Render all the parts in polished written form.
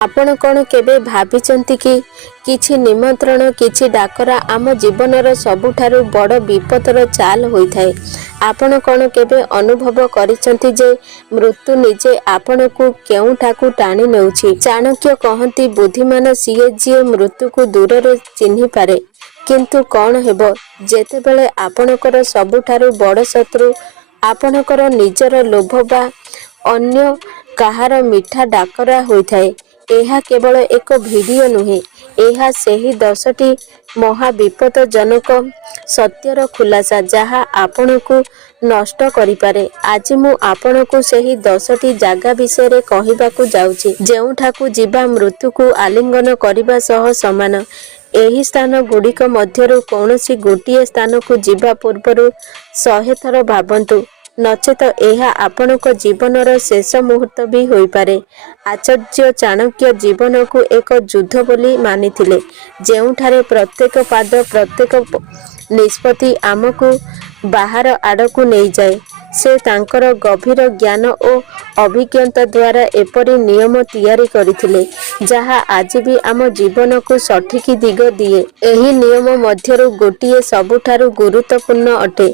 ଆପଣ କ'ଣ କେବେ ଭାବିଛନ୍ତି କି କିଛି ନିମନ୍ତ୍ରଣ କିଛି ଡାକରା ଆମ ଜୀବନର ସବୁଠାରୁ ବଡ଼ ବିପଦର ଚାଲ ହୋଇଥାଏ? ଆପଣ କ'ଣ କେବେ ଅନୁଭବ କରିଛନ୍ତି ଯେ ମୃତ୍ୟୁ ନିଜେ ଆପଣଙ୍କୁ କେଉଁଠାକୁ ଟାଣି ନେଉଛି? ଚାଣକ୍ୟ କହନ୍ତି, ବୁଦ୍ଧିମାନ ସିଏ ଯିଏ ମୃତ୍ୟୁକୁ ଦୂରରେ ଚିହ୍ନିପାରେ। କିନ୍ତୁ କ'ଣ ହେବ ଯେତେବେଳେ ଆପଣଙ୍କର ସବୁଠାରୁ ବଡ଼ ଶତ୍ରୁ ଆପଣଙ୍କର ନିଜର ଲୋଭ ବା ଅନ୍ୟ କାହାର ମିଠା ଡାକରା ହୋଇଥାଏ? ଏହା କେବଳ ଏକ ଭିଡ଼ିଓ ନୁହେଁ, ଏହା ସେହି 10ଟି ମହାବିପଦଜନକ ସତ୍ୟର ଖୁଲାସା ଯାହା ଆପଣଙ୍କୁ ନଷ୍ଟ କରିପାରେ। ଆଜି ମୁଁ ଆପଣଙ୍କୁ ସେହି 10ଟି ଜାଗା ବିଷୟରେ କହିବାକୁ ଯାଉଛି ଯେଉଁଠାକୁ ଯିବା ମୃତ୍ୟୁକୁ ଆଲିଙ୍ଗନ କରିବା ସହ ସମାନ। ଏହି ସ୍ଥାନ ଗୁଡ଼ିକ ମଧ୍ୟରୁ କୌଣସି ଗୋଟିଏ ସ୍ଥାନକୁ ଯିବା ପୂର୍ବରୁ 100 ଥର ଭାବନ୍ତୁ, ନଚେତ ଏହା ଆପଣଙ୍କ ଜୀବନର ଶେଷ ମୁହୂର୍ତ୍ତ ବି ହୋଇପାରେ। ଆଚାର୍ଯ୍ୟ ଚାଣକ୍ୟ ଜୀବନକୁ ଏକ ଯୁଦ୍ଧ ବୋଲି ମାନିଥିଲେ, ଯେଉଁଠାରେ ପ୍ରତ୍ୟେକ ପାଦ ପ୍ରତ୍ୟେକ ନିଷ୍ପତ୍ତି ଆମକୁ ବାହାର ଆଡ଼କୁ ନେଇଯାଏ। ସେ ତାଙ୍କର ଗଭୀର ଜ୍ଞାନ ଓ ଅଭିଜ୍ଞତା ଦ୍ୱାରା ଏପରି ନିୟମ ତିଆରି କରିଥିଲେ ଯାହା ଆଜି ବି ଆମ ଜୀବନକୁ ସଠିକ୍ ଦିଗ ଦିଏ। ଏହି ନିୟମ ମଧ୍ୟରୁ ଗୋଟିଏ ସବୁଠାରୁ ଗୁରୁତ୍ୱପୂର୍ଣ୍ଣ ଅଟେ,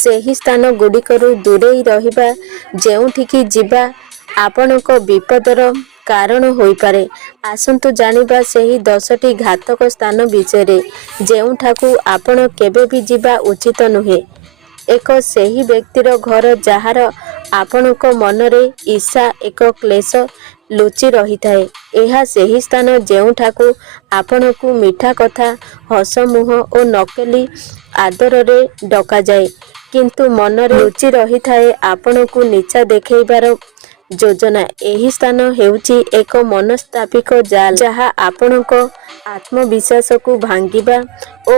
ସେହି ସ୍ଥାନ ଗୁଡ଼ିକରୁ ଦୂରେଇ ରହିବା ଯେଉଁଠିକି ଯିବା ଆପଣଙ୍କ ବିପଦର କାରଣ ହୋଇପାରେ। ଆସନ୍ତୁ ଜାଣିବା ସେହି 10ଟି ଘାତକ ସ୍ଥାନ ବିଷୟରେ ଯେଉଁଠାକୁ ଆପଣ କେବେ ବି ଯିବା ଉଚିତ ନୁହେଁ। ଏକ ସେହି ବ୍ୟକ୍ତିର ଘର ଯାହାର ଆପଣଙ୍କ ମନରେ ଈର୍ଷା ଏକ କ୍ଲେଶ ଲୁଚି ରହିଥାଏ। ଏହା ସେହି ସ୍ଥାନ ଯେଉଁଠାକୁ ଆପଣଙ୍କୁ ମିଠା କଥା, ହସମୁହଁ ଓ ନକଲି ଆଦରରେ ଡକାଯାଏ, କିନ୍ତୁ ମନରେ ଲୁଚି ରହିଥାଏ ଆପଣଙ୍କୁ ନିଚା ଦେଖାଇବାର ଯୋଜନା। ଏହି ସ୍ଥାନ ହେଉଛି ଏକ ମନସ୍ତାତ୍ତ୍ୱିକ ଜାଲ ଯାହା ଆପଣଙ୍କ ଆତ୍ମବିଶ୍ୱାସକୁ ଭାଙ୍ଗିବା ଓ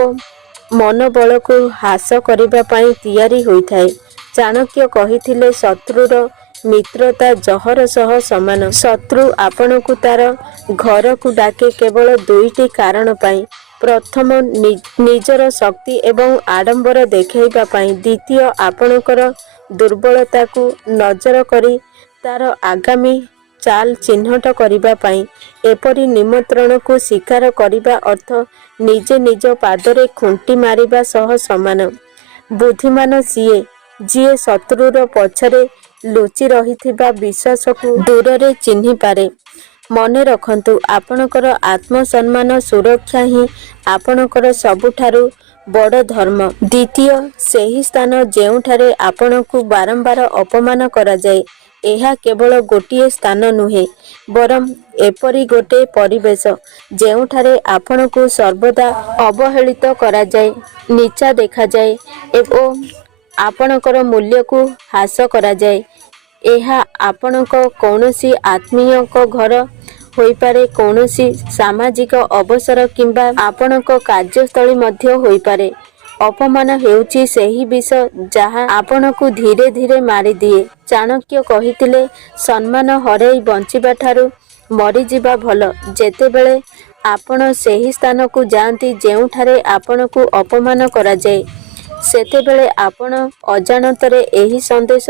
ମନୋବଳକୁ ହ୍ରାସ କରିବା ପାଇଁ ତିଆରି ହୋଇଥାଏ। ଚାଣକ୍ୟ କହିଥିଲେ, ଶତ୍ରୁର ମିତ୍ରତା ଜହର ସହ ସମାନ। ଶତ୍ରୁ ଆପଣଙ୍କୁ ତାର ଘରକୁ ଡାକେ କେବଳ 2ଟି କାରଣ ପାଇଁ। ପ୍ରଥମ, ନିଜର ଶକ୍ତି ଏବଂ ଆଡ଼ମ୍ବର ଦେଖାଇବା ପାଇଁ। ଦ୍ୱିତୀୟ, ଆପଣଙ୍କର ଦୁର୍ବଳତାକୁ ନଜର କରି ତାର ଆଗାମୀ ଚାଲ ଚିହ୍ନଟ କରିବା ପାଇଁ। ଏପରି ନିମନ୍ତ୍ରଣକୁ ସ୍ୱୀକାର କରିବା ଅର୍ଥ ନିଜେ ନିଜ ପାଦରେ ଖୁଣ୍ଟି ମାରିବା ସହ ସମାନ। ବୁଦ୍ଧିମାନ ସିଏ ଯିଏ ଶତ୍ରୁର ପଛରେ ଲୁଚି ରହିଥିବା ବିଶ୍ୱାସକୁ ଦୂରରେ ଚିହ୍ନିପାରେ। ମନେ ରଖନ୍ତୁ, ଆପଣଙ୍କର ଆତ୍ମସମ୍ମାନ ସୁରକ୍ଷା ହିଁ ଆପଣଙ୍କର ସବୁଠାରୁ ବଡ଼ ଧର୍ମ। ଦ୍ୱିତୀୟ, ସେହି ସ୍ଥାନ ଯେଉଁଠାରେ ଆପଣଙ୍କୁ ବାରମ୍ବାର ଅପମାନ କରାଯାଏ। ଏହା କେବଳ ଗୋଟିଏ ସ୍ଥାନ ନୁହେଁ, ବରଂ ଏପରି ଗୋଟେ ପରିବେଶ ଯେଉଁଠାରେ ଆପଣଙ୍କୁ ସର୍ବଦା ଅବହେଳିତ କରାଯାଏ, ନୀଚା ଦେଖାଯାଏ ଓ ଆପଣଙ୍କର ମୂଲ୍ୟକୁ ହ୍ରାସ କରାଯାଏ। ଏହା ଆପଣଙ୍କ କୌଣସି ଆତ୍ମୀୟଙ୍କ ଘର ହୋଇପାରେ, କୌଣସି ସାମାଜିକ ଅବସର କିମ୍ବା ଆପଣଙ୍କ କାର୍ଯ୍ୟସ୍ଥଳୀ ମଧ୍ୟ ହୋଇପାରେ। ଅପମାନ ହେଉଛି ସେହି ବିଷ ଯାହା ଆପଣଙ୍କୁ ଧୀରେ ଧୀରେ ମାରିଦିଏ। ଚାଣକ୍ୟ କହିଥିଲେ, ସମ୍ମାନ ହରାଇ ବଞ୍ଚିବାଠାରୁ ମରିଯିବା ଭଲ। ଯେତେବେଳେ ଆପଣ ସେହି ସ୍ଥାନକୁ ଯାଆନ୍ତି ଯେଉଁଠାରେ ଆପଣଙ୍କୁ ଅପମାନ କରାଯାଏ, ସେତେବେଳେ ଆପଣ ଅଜାଣତରେ ଏହି ସନ୍ଦେଶ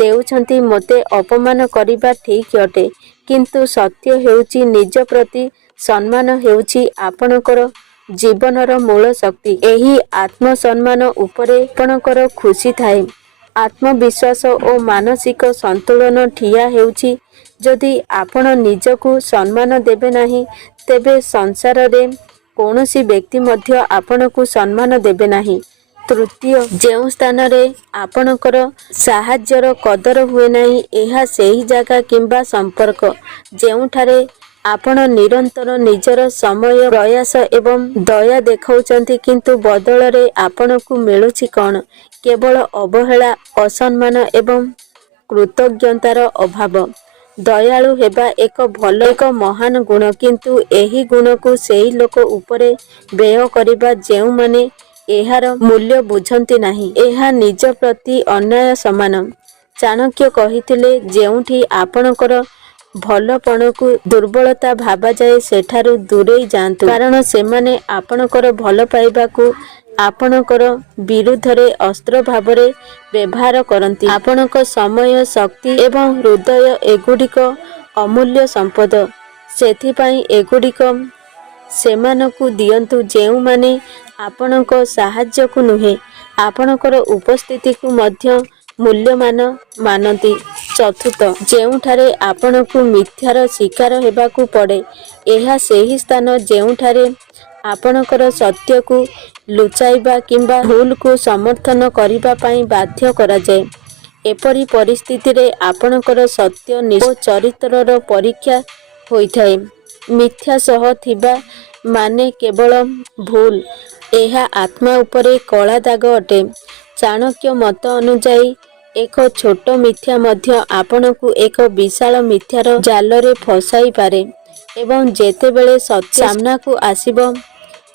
ଦେଉଛନ୍ତି, ମୋତେ ଅପମାନ କରିବା ଠିକ୍ ଅଟେ। କିନ୍ତୁ ସତ୍ୟ ହେଉଛି, ନିଜ ପ୍ରତି ସମ୍ମାନ ହେଉଛି ଆପଣଙ୍କର ଜୀବନର ମୂଳ ଶକ୍ତି। ଏହି ଆତ୍ମସମ୍ମାନ ଉପରେ ଆପଣଙ୍କର ଖୁସି ଥାଏ, ଆତ୍ମବିଶ୍ୱାସ ଓ ମାନସିକ ସନ୍ତୁଳନ ଠିଆ ହେଉଛି। ଯଦି ଆପଣ ନିଜକୁ ସମ୍ମାନ ଦେବେ ନାହିଁ, ତେବେ ସଂସାରରେ କୌଣସି ବ୍ୟକ୍ତି ମଧ୍ୟ ଆପଣଙ୍କୁ ସମ୍ମାନ ଦେବେ ନାହିଁ। ତୃତୀୟ, ଯେଉଁ ସ୍ଥାନରେ ଆପଣଙ୍କର ସାହାଯ୍ୟର କଦର ହୁଏ ନାହିଁ, ଏହା ସେହି ଜାଗା କିମ୍ବା ସମ୍ପର୍କ ଯେଉଁଠାରେ ଆପଣ ନିରନ୍ତର ନିଜର ସମୟ, ପ୍ରୟାସ ଏବଂ ଦୟା ଦେଖାଉଛନ୍ତି, କିନ୍ତୁ ବଦଳରେ ଆପଣଙ୍କୁ ମିଳୁଛି କ'ଣ? କେବଳ ଅବହେଳା, ଅସମ୍ମାନ ଏବଂ କୃତଜ୍ଞତାର ଅଭାବ। ଦୟାଳୁ ହେବା ଏକ ମହାନ ଗୁଣ, କିନ୍ତୁ ଏହି ଗୁଣକୁ ସେହି ଲୋକ ଉପରେ ବ୍ୟୟ କରିବା ଯେଉଁମାନେ ଏହାର ମୂଲ୍ୟ ବୁଝନ୍ତି ନାହିଁ। ଏହା ନିଜ ପ୍ରତି ଅନ୍ୟାୟ ସମାନ। ଚାଣକ୍ୟ କହିଥିଲେ, ଯେଉଁଠି ଆପଣଙ୍କର ଭଲପଣକୁ ଦୁର୍ବଳତା ଭାବାଯାଏ, ସେଠାରୁ ଦୂରେଇ ଯାଆନ୍ତୁ, କାରଣ ସେମାନେ ଆପଣଙ୍କର ଭଲ ପାଇବାକୁ ଆପଣଙ୍କର ବିରୁଦ୍ଧରେ ଅସ୍ତ୍ର ଭାବରେ ବ୍ୟବହାର କରନ୍ତି। ଆପଣଙ୍କ ସମୟ, ଶକ୍ତି ଏବଂ ହୃଦୟ ଏଗୁଡ଼ିକ ଅମୂଲ୍ୟ ସମ୍ପଦ। ସେଥିପାଇଁ ଏଗୁଡ଼ିକ ସେମାନଙ୍କୁ ଦିଅନ୍ତୁ ଯେଉଁମାନେ ଆପଣଙ୍କ ସାହାଯ୍ୟକୁ ନୁହେଁ ଆପଣଙ୍କର ଉପସ୍ଥିତିକୁ ମଧ୍ୟ ମୂଲ୍ୟମାନ ମାନନ୍ତି। ଚତୁର୍ଥ, ଯେଉଁଠାରେ ଆପଣଙ୍କୁ ମିଥ୍ୟାର ଶିକାର ହେବାକୁ ପଡ଼େ ଏହା ସେହି ସ୍ଥାନ ଯେଉଁଠାରେ ଆପଣଙ୍କର ସତ୍ୟକୁ ଲୁଚାଇବା କିମ୍ବା ଭୁଲକୁ ସମର୍ଥନ କରିବା ପାଇଁ ବାଧ୍ୟ କରାଯାଏ। ଏପରି ପରିସ୍ଥିତିରେ ଆପଣଙ୍କର ସତ୍ୟ ଓ ଚରିତ୍ରର ପରୀକ୍ଷା ହୋଇଥାଏ। ମିଥ୍ୟା ସହ ଥିବା ମାନେ କେବଳ ଭୁଲ। ଏହା ଆତ୍ମା ଉପରେ କଳା ଦାଗ ଅଟେ। ଚାଣକ୍ୟ ମତ ଅନୁଯାୟୀ ଏକ ଛୋଟ ମିଥ୍ୟା ମଧ୍ୟ ଆପଣଙ୍କୁ ଏକ ବିଶାଳ ମିଥ୍ୟାର ଜାଲରେ ଫସାଇ ପାରେ ଏବଂ ଯେତେବେଳେ ସତ୍ୟ ସାମ୍ନାକୁ ଆସିବ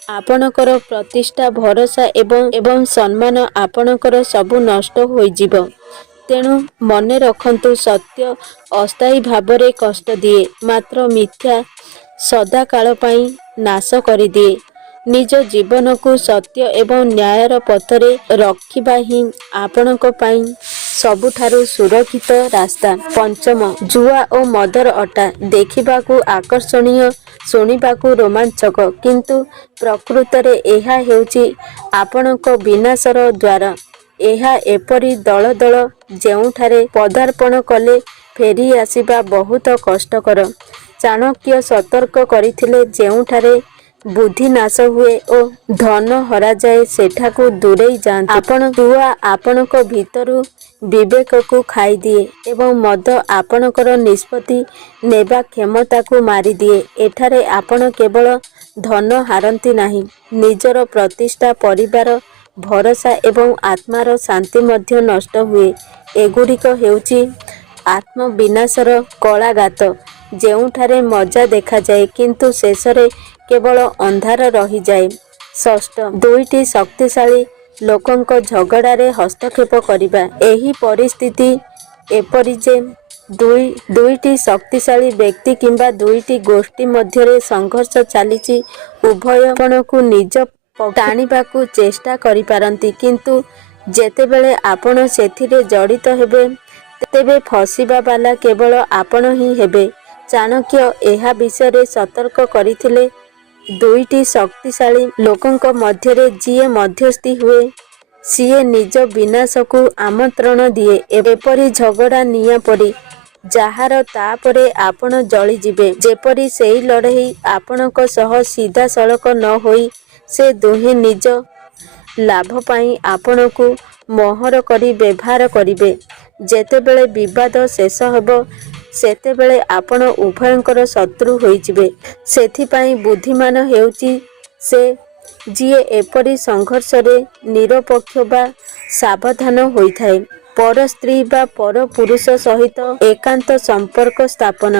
ଆପଣଙ୍କର ପ୍ରତିଷ୍ଠା ଭରସା ଏବଂ ସମ୍ମାନ ଆପଣଙ୍କର ସବୁ ନଷ୍ଟ ହୋଇଯିବ। ତେଣୁ ମନେ ରଖନ୍ତୁ ସତ୍ୟ ଅସ୍ଥାୟୀ ଭାବରେ କଷ୍ଟ ଦିଏ ମାତ୍ର ମିଥ୍ୟା ସଦାକାଳ ପାଇଁ ନାଶ କରିଦିଏ। ନିଜ ଜୀବନକୁ ସତ୍ୟ ଏବଂ ନ୍ୟାୟର ପଥରେ ରଖିବା ହିଁ ଆପଣଙ୍କ ପାଇଁ ସବୁଠାରୁ ସୁରକ୍ଷିତ ରାସ୍ତା। ପଞ୍ଚମ, ଜୁଆ ଓ ମଦର ଅଟା ଦେଖିବାକୁ ଆକର୍ଷଣୀୟ, ଶୁଣିବାକୁ ରୋମାଞ୍ଚକ କିନ୍ତୁ ପ୍ରକୃତରେ ଏହା ହେଉଛି ଆପଣଙ୍କ ବିନାଶର ଦ୍ୱାର। ଏହା ଏପରି ଦଳ ଦଳ ଯେଉଁଠାରେ ପଦାର୍ପଣ କଲେ ଫେରି ଆସିବା ବହୁତ କଷ୍ଟକର। ଚାଣକ୍ୟ ସତର୍କ କରିଥିଲେ ଯେଉଁଠାରେ ବୁଦ୍ଧି ନାଶ ହୁଏ ଓ ଧନ ହରାଯାଏ ସେଠାକୁ ଦୂରେଇ ଯାଆନ୍ତୁ। ଜୁଆ ଆପଣଙ୍କ ଭିତରୁ ବିବେକକୁ ଖାଇଦିଏ ଏବଂ ମଦ ଆପଣଙ୍କର ନିଷ୍ପତ୍ତି ନେବା କ୍ଷମତାକୁ ମାରିଦିଏ। ଏଠାରେ ଆପଣ କେବଳ ଧନ ହାରନ୍ତି ନାହିଁ ନିଜର ପ୍ରତିଷ୍ଠା ପରିବାର ଭରସା ଏବଂ ଆତ୍ମାର ଶାନ୍ତି ମଧ୍ୟ ନଷ୍ଟ ହୁଏ। ଏଗୁଡ଼ିକ ହେଉଛି ଆତ୍ମବିନାଶର କଳା ଗାତ ଯେଉଁଠାରେ ମଜା ଦେଖାଯାଏ କିନ୍ତୁ ଶେଷରେ କେବଳ ଅନ୍ଧାର ରହିଯାଏ। ଷଷ୍ଠ, ଦୁଇଟି ଶକ୍ତିଶାଳୀ ଲୋକଙ୍କ ଝଗଡ଼ାରେ ହସ୍ତକ୍ଷେପ କରିବା। ଏହି ପରିସ୍ଥିତି ଏପରି ଯେ ଦୁଇଟି ଶକ୍ତିଶାଳୀ ବ୍ୟକ୍ତି କିମ୍ବା ଦୁଇଟି ଗୋଷ୍ଠୀ ମଧ୍ୟରେ ସଂଘର୍ଷ ଚାଲିଛି। ଉଭୟ ଆପଣଙ୍କୁ ନିଜ ପକ୍ଷକୁ ଟାଣିବାକୁ ଚେଷ୍ଟା କରିପାରନ୍ତି କିନ୍ତୁ ଯେତେବେଳେ ଆପଣ ସେଥିରେ ଜଡ଼ିତ ହେବେ ତେବେ ଫସିବା ବାଲା କେବଳ ଆପଣ ହିଁ ହେବେ। ଚାଣକ୍ୟ ଏହା ବିଷୟରେ ସତର୍କ କରିଥିଲେ ଦୁଇଟି ଶକ୍ତିଶାଳୀ ଲୋକଙ୍କ ମଧ୍ୟରେ ଯିଏ ମଧ୍ୟସ୍ଥି ହୁଏ ସିଏ ନିଜ ବିନାଶକୁ ଆମନ୍ତ୍ରଣ ଦିଏ। ଏପରି ଝଗଡ଼ା ନିଆଁ ପରି ଯାହାର ତାପରେ ଆପଣ ଜଳିଯିବେ। ଯେପରି ସେହି ଲଢ଼େଇ ଆପଣଙ୍କ ସହ ସିଧାସଳଖ ନ ହୋଇ ସେ ଦୁହେଁ ନିଜ ଲାଭ ପାଇଁ ଆପଣଙ୍କୁ ମୋହର କରି ବ୍ୟବହାର କରିବେ। ଯେତେବେଳେ ବିବାଦ ଶେଷ ହେବ ସେତେବେଳେ ଆପଣ ଉଭୟଙ୍କର ଶତ୍ରୁ ହୋଇଯିବେ। ସେଥିପାଇଁ ବୁଦ୍ଧିମାନ ହେଉଛି ସେ ଯିଏ ଏପରି ସଂଘର୍ଷରେ ନିରପେକ୍ଷ ବା ସାବଧାନ ହୋଇଥାଏ। ପର ସ୍ତ୍ରୀ ବା ପର ପୁରୁଷ ସହିତ ଏକାନ୍ତ ସମ୍ପର୍କ ସ୍ଥାପନ।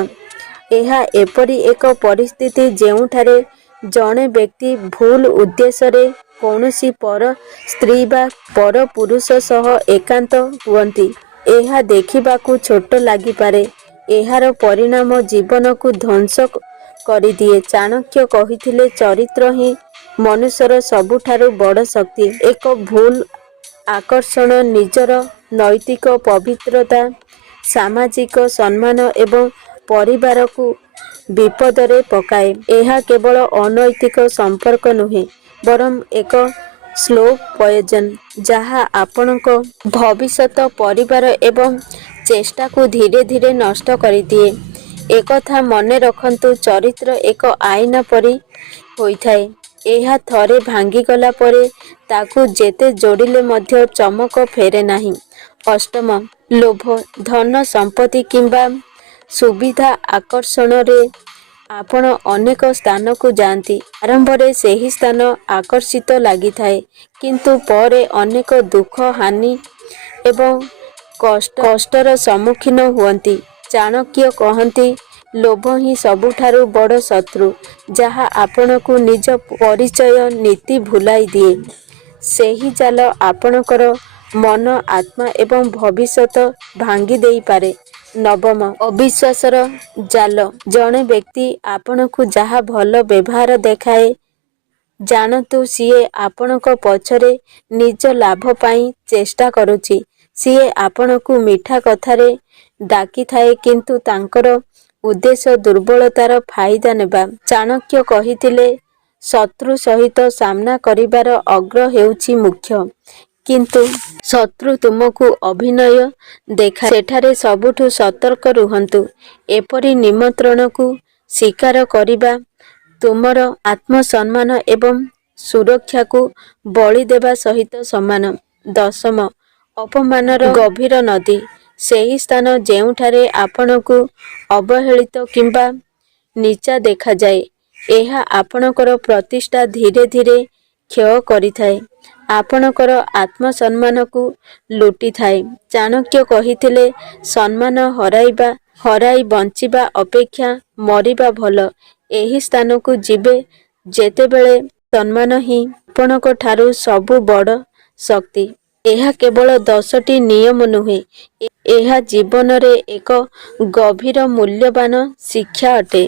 ଏହା ଏପରି ଏକ ପରିସ୍ଥିତି ଯେଉଁଠାରେ ଜଣେ ବ୍ୟକ୍ତି ଭୁଲ ଉଦ୍ଦେଶ୍ୟରେ କୌଣସି ପର ସ୍ତ୍ରୀ ବା ପର ପୁରୁଷ ସହ ଏକାନ୍ତ ହୁଅନ୍ତି। ଏହା ଦେଖିବାକୁ ଛୋଟ ଲାଗିପାରେ ଏହାର ପରିଣାମ ଜୀବନକୁ ଧ୍ୱଂସ କରିଦିଏ। ଚାଣକ୍ୟ କହିଥିଲେ ଚରିତ୍ର ହିଁ ମନୁଷ୍ୟର ସବୁଠାରୁ ବଡ଼ ଶକ୍ତି। ଏକ ଭୁଲ ଆକର୍ଷଣ ନିଜର ନୈତିକ ପବିତ୍ରତା ସାମାଜିକ ସମ୍ମାନ ଏବଂ ପରିବାରକୁ ବିପଦରେ ପକାଏ। ଏହା କେବଳ ଅନୈତିକ ସମ୍ପର୍କ ନୁହେଁ ବରଂ ଏକ ସ୍ଲୋ ପଏଜନ ଯାହା ଆପଣଙ୍କ ଭବିଷ୍ୟତ ପରିବାର ଏବଂ ଚେଷ୍ଟାକୁ ଧୀରେ ଧୀରେ ନଷ୍ଟ କରିଦିଏ। ଏକଥା ମନେ ରଖନ୍ତୁ ଚରିତ୍ର ଏକ ଆଇନା ପରି ହୋଇଥାଏ। ଏହା ଥରେ ଭାଙ୍ଗିଗଲା ପରେ ତାକୁ ଯେତେ ଯୋଡ଼ିଲେ ମଧ୍ୟ ଚମକ ଫେରେ ନାହିଁ। ଅଷ୍ଟମ, ଲୋଭ ଧନ ସମ୍ପତ୍ତି କିମ୍ବା ସୁବିଧା ଆକର୍ଷଣରେ ଆପଣ ଅନେକ ସ୍ଥାନକୁ ଯାଆନ୍ତି। ଆରମ୍ଭରେ ସେହି ସ୍ଥାନ ଆକର୍ଷିତ ଲାଗିଥାଏ କିନ୍ତୁ ପରେ ଅନେକ ଦୁଃଖ ହାନି ଏବଂ କଷ୍ଟର ସମ୍ମୁଖୀନ ହୁଅନ୍ତି। ଚାଣକ୍ୟ କହନ୍ତି ଲୋଭ ହିଁ ସବୁଠାରୁ ବଡ଼ ଶତ୍ରୁ ଯାହା ଆପଣଙ୍କୁ ନିଜ ପରିଚୟ ନୀତି ଭୁଲାଇ ଦିଏ। ସେହି ଜାଲ ଆପଣଙ୍କର ମନ ଆତ୍ମା ଏବଂ ଭବିଷ୍ୟତ ଭାଙ୍ଗି ଦେଇପାରେ। ନବମ, ଅବିଶ୍ୱାସର ଜାଲ ଜଣେ ବ୍ୟକ୍ତି ଆପଣଙ୍କୁ ଯାହା ଭଲ ବ୍ୟବହାର ଦେଖାଏ ଜାଣନ୍ତୁ ସିଏ ଆପଣଙ୍କ ପଛରେ ନିଜ ଲାଭ ପାଇଁ ଚେଷ୍ଟା କରୁଛି। ସିଏ ଆପଣଙ୍କୁ ମିଠା କଥାରେ ଡାକିଥାଏ କିନ୍ତୁ ତାଙ୍କର ଉଦ୍ଦେଶ୍ୟ ଦୁର୍ବଳତାର ଫାଇଦା ନେବା। ଚାଣକ୍ୟ କହିଥିଲେ, ଶତ୍ରୁ ସହିତ ସାମ୍ନା କରିବାର ଆଗ୍ରହ ହେଉଛି ମୁଖ୍ୟ, କିନ୍ତୁ ଶତ୍ରୁ ତୁମକୁ ଅଭିନୟ ଦେଖାଏ ସେଠାରେ ସବୁଠୁ ସତର୍କ ରୁହନ୍ତୁ। ଏପରି ନିମନ୍ତ୍ରଣକୁ ସ୍ୱୀକାର କରିବା ତୁମର ଆତ୍ମସମ୍ମାନ ଏବଂ ସୁରକ୍ଷାକୁ ବଳି ଦେବା ସହିତ ସମାନ। ଦଶମ, ଅପମାନର ଗଭୀର ନଦୀ। ସେହି ସ୍ଥାନ ଯେଉଁଠାରେ ଆପଣଙ୍କୁ ଅବହେଳିତ କିମ୍ବା ନୀଚା ଦେଖାଯାଏ, ଏହା ଆପଣଙ୍କର ପ୍ରତିଷ୍ଠା ଧୀରେ ଧୀରେ କ୍ଷୟ କରିଥାଏ, ଆପଣଙ୍କର ଆତ୍ମସମ୍ମାନକୁ ଲୁଟିଥାଏ। ଚାଣକ୍ୟ କହିଥିଲେ, ସମ୍ମାନ ହରାଇ ବଞ୍ଚିବା ଅପେକ୍ଷା ମରିବା ଭଲ। ଏହି ସ୍ଥାନକୁ ଯିବେ ଯେତେବେଳେ ସମ୍ମାନ ହିଁ ଆପଣଙ୍କ ଠାରୁ ସବୁ ବଡ଼ ଶକ୍ତି। ଏହା କେବଳ 10ଟି ନିୟମ ନୁହେଁ, ଏହା ଜୀବନରେ ଏକ ଗଭୀର ମୂଲ୍ୟବାନ ଶିକ୍ଷା ଅଟେ।